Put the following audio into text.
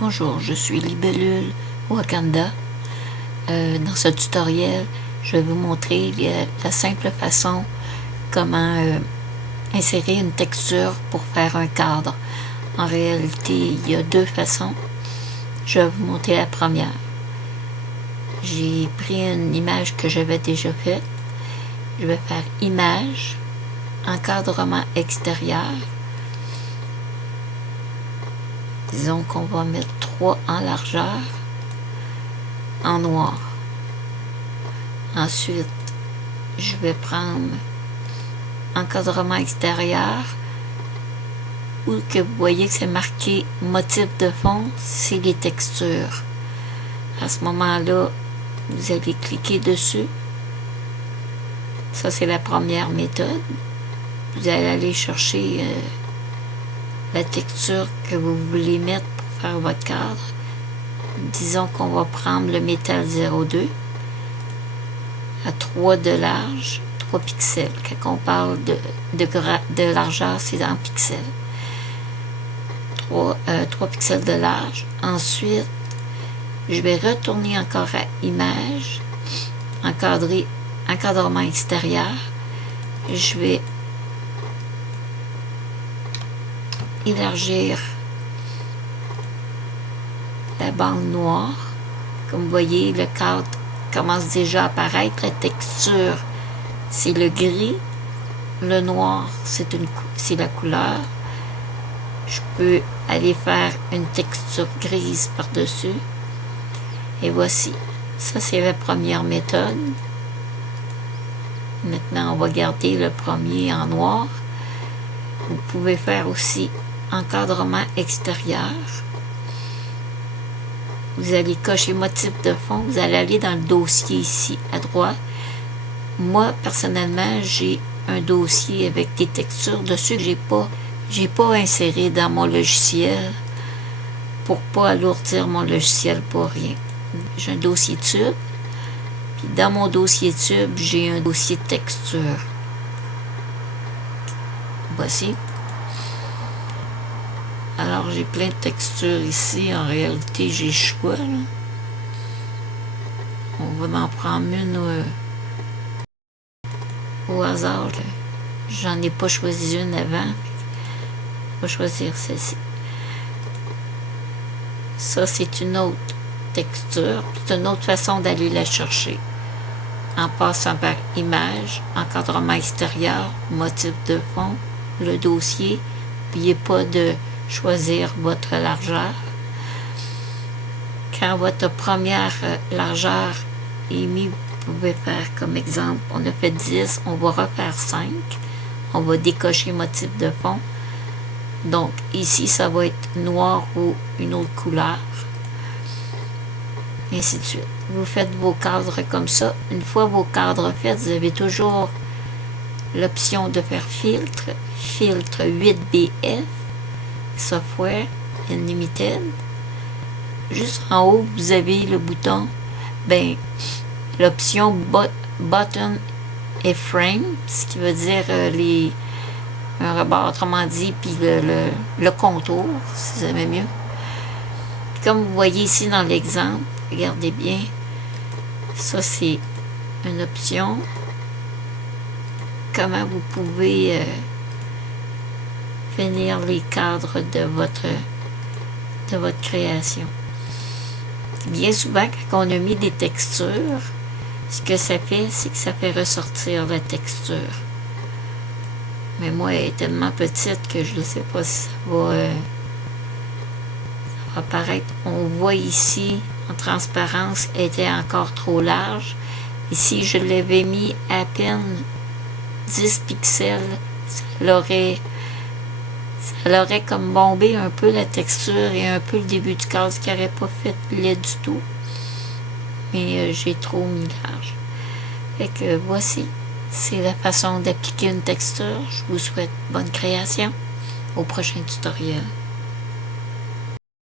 Bonjour, je suis Libellule Wakanda. Dans ce tutoriel, je vais vous montrer la simple façon comment insérer une texture pour faire un cadre. En réalité, il y a deux façons. Je vais vous montrer la première. J'ai pris une image que j'avais déjà faite. Je vais faire Image, encadrement extérieur. Disons qu'on va mettre 3 en largeur, en noir. Ensuite, je vais prendre encadrement extérieur, où que vous voyez que c'est marqué motif de fond, c'est les textures. À ce moment-là, vous allez cliquer dessus. Ça, c'est la première méthode. Vous allez aller chercher la texture que vous voulez mettre pour faire votre cadre. Disons qu'on va prendre le métal 02 à 3 de large, 3 pixels. Quand on parle de largeur, c'est en pixels. 3 pixels de large. Ensuite, je vais retourner encore à Image, encadrement extérieur. Je vais élargir la bande noire. Comme vous voyez, le cadre commence déjà à apparaître. La texture, c'est le gris. Le noir, c'est la couleur. Je peux aller faire une texture grise par-dessus. Et voici. Ça, c'est la première méthode. Maintenant, on va garder le premier en noir. Vous pouvez faire aussi encadrement extérieur. Vous allez cocher motif de fond. Vous allez aller dans le dossier ici à droite. Moi, personnellement, j'ai un dossier avec des textures dessus que j'ai pas inséré dans mon logiciel pour pas alourdir mon logiciel pour rien. J'ai un dossier tube. Puis dans mon dossier tube, j'ai un dossier texture. Voici. Alors, j'ai plein de textures ici. En réalité, j'ai le choix. Là. On va en prendre une au hasard. Là. J'en ai pas choisi une avant. On va choisir celle-ci. Ça, c'est une autre texture. C'est une autre façon d'aller la chercher. En passant par Image, encadrement extérieur, motif de fond, le dossier. N'oubliez pas de choisir votre largeur. Quand votre première largeur est mise, vous pouvez faire comme exemple, on a fait 10, on va refaire 5. On va décocher motif de fond. Donc ici, ça va être noir ou une autre couleur. Et ainsi de suite. Vous faites vos cadres comme ça. Une fois vos cadres faits, vous avez toujours l'option de faire filtre. Filtre 8BF. Software Unlimited. Juste en haut, vous avez le bouton, l'option Button et Frame, ce qui veut dire un rebord, autrement dit, puis le contour, si vous aimez mieux. Puis comme vous voyez ici dans l'exemple, regardez bien, ça c'est une option. Comment vous pouvez finir les cadres de votre création. Bien souvent, quand on a mis des textures, ce que ça fait, c'est que ça fait ressortir la texture. Mais moi, elle est tellement petite que je ne sais pas si ça va apparaître. On voit ici, en transparence, elle était encore trop large. Ici, je l'avais mis à peine 10 pixels. Ça l'aurait comme bombé un peu la texture et un peu le début du cadre, ce qui n'aurait pas fait laid du tout. Mais j'ai trop mis large. Fait que voici. C'est la façon d'appliquer une texture. Je vous souhaite bonne création. Au prochain tutoriel.